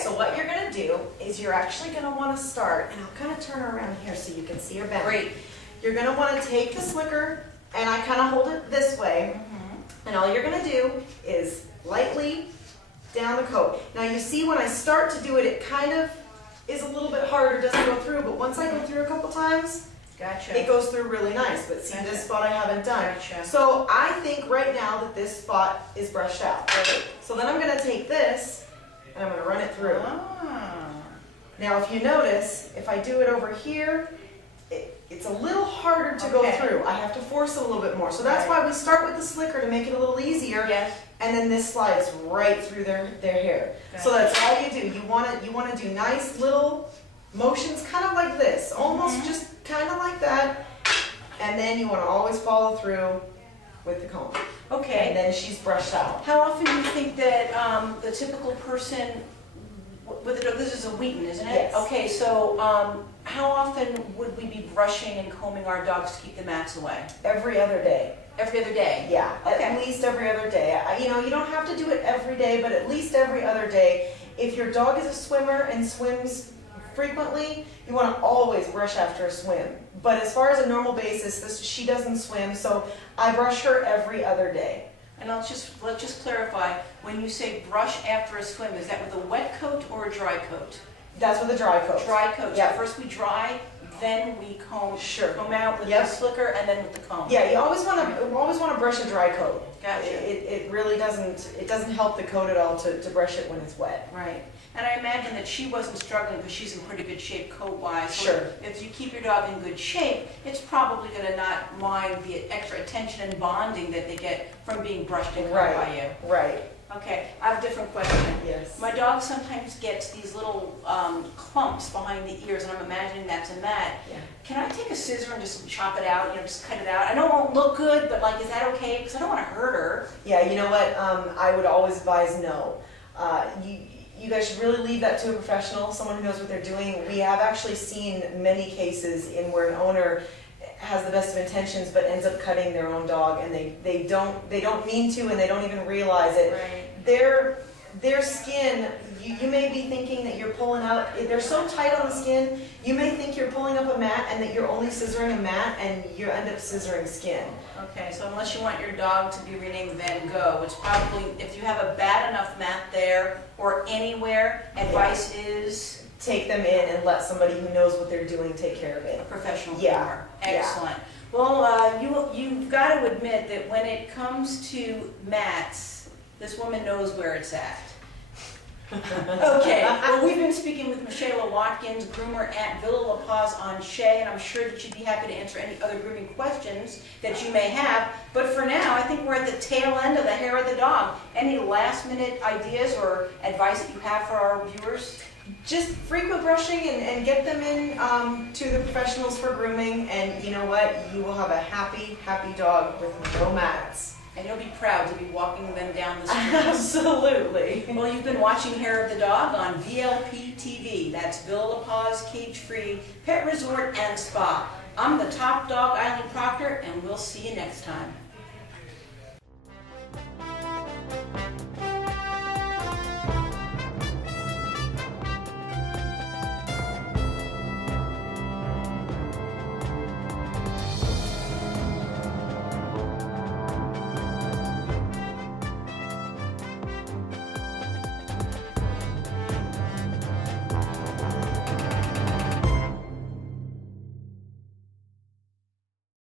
Okay, so what you're going to do is you're actually going to want to start, and I'll kind of turn her around here so you can see her back. Great. You're going to want to take the slicker, and I kind of hold it this way, and all you're going to do is lightly down the coat. Now you see when I start to do it, it kind of is a little bit harder, doesn't go through, but once I go through a couple times, Gotcha. it goes through really nice. But see, this spot I haven't done. Gotcha. So I think right now that this spot is brushed out. Right. So then I'm going to take this, and I'm going to run it through. Ah. Now if you notice, if I do it over here, it's a little harder to go through. I have to force it a little bit more. So that's why we start with the slicker to make it a little easier. Yes. And then this slides right through their hair. Gotcha. So that's all you do. You want to do nice little motions, kind of like this, almost just kind of like that. And then you want to always follow through with the comb. Okay. And then she's brushed out. How often do you think that the typical person with a dog, this is a Wheaton, isn't it? Yes. Okay, so how often would we be brushing and combing our dogs to keep the mats away? Every other day. Every other day? Yeah, Okay. at least every other day. You know, you don't have to do it every day, but at least every other day. If your dog is a swimmer and swims frequently, you want to always brush after a swim. But as far as a normal basis, she doesn't swim, so I brush her every other day. And let's just clarify, when you say brush after a swim, is that with a wet coat or a dry coat? That's with a dry coat. Dry coat. Yep. So first we dry, then we comb. Sure. Comb out with the slicker, and then with the comb. Yeah, you always want to brush a dry coat. Gotcha. It really doesn't help the coat at all to brush it when it's wet. Right. And I imagine that she wasn't struggling because she's in pretty good shape coat-wise. So Sure. if you keep your dog in good shape, it's probably going to not mind the extra attention and bonding that they get from being brushed and combed by you. Right. Okay, I have a different question. Yes. My dog sometimes gets these little clumps behind the ears, and I'm imagining that's a mat. Yeah. Can I take a scissor and just chop it out, just cut it out? I know it won't look good, but is that okay? Because I don't want to hurt her. Yeah, you know what? I would always advise no. You guys should really leave that to a professional, someone who knows what they're doing. We have actually seen many cases in where an owner has the best of intentions but ends up cutting their own dog, and they don't mean to, and they don't even realize it. Right. Their skin, you may be thinking that you're pulling out, they're so tight on the skin, you may think you're pulling up a mat and that you're only scissoring a mat, and you end up scissoring skin. Okay, so unless you want your dog to be renamed Van Gogh, it's probably, if you have a bad enough mat there or anywhere, advice is? Take them in and let somebody who knows what they're doing take care of it. A professional groomer. Yeah. Excellent. Well, you've got to admit that when it comes to mats, this woman knows where it's at. Okay, well, we've been speaking with Michaela Watkins, groomer at Villa La Paz on Shea, and I'm sure that she'd be happy to answer any other grooming questions that you may have. But for now, I think we're at the tail end of the hair of the dog. Any last-minute ideas or advice that you have for our viewers? Just frequent brushing and get them in to the professionals for grooming, and you know what? You will have a happy, happy dog with no mats. And you'll be proud to be walking them down the street. Absolutely. Well, you've been watching Hair of the Dog on VLP TV. That's Villa La Paz Cage-Free Pet Resort and Spa. I'm the top dog, Eileen Proctor, and we'll see you next time.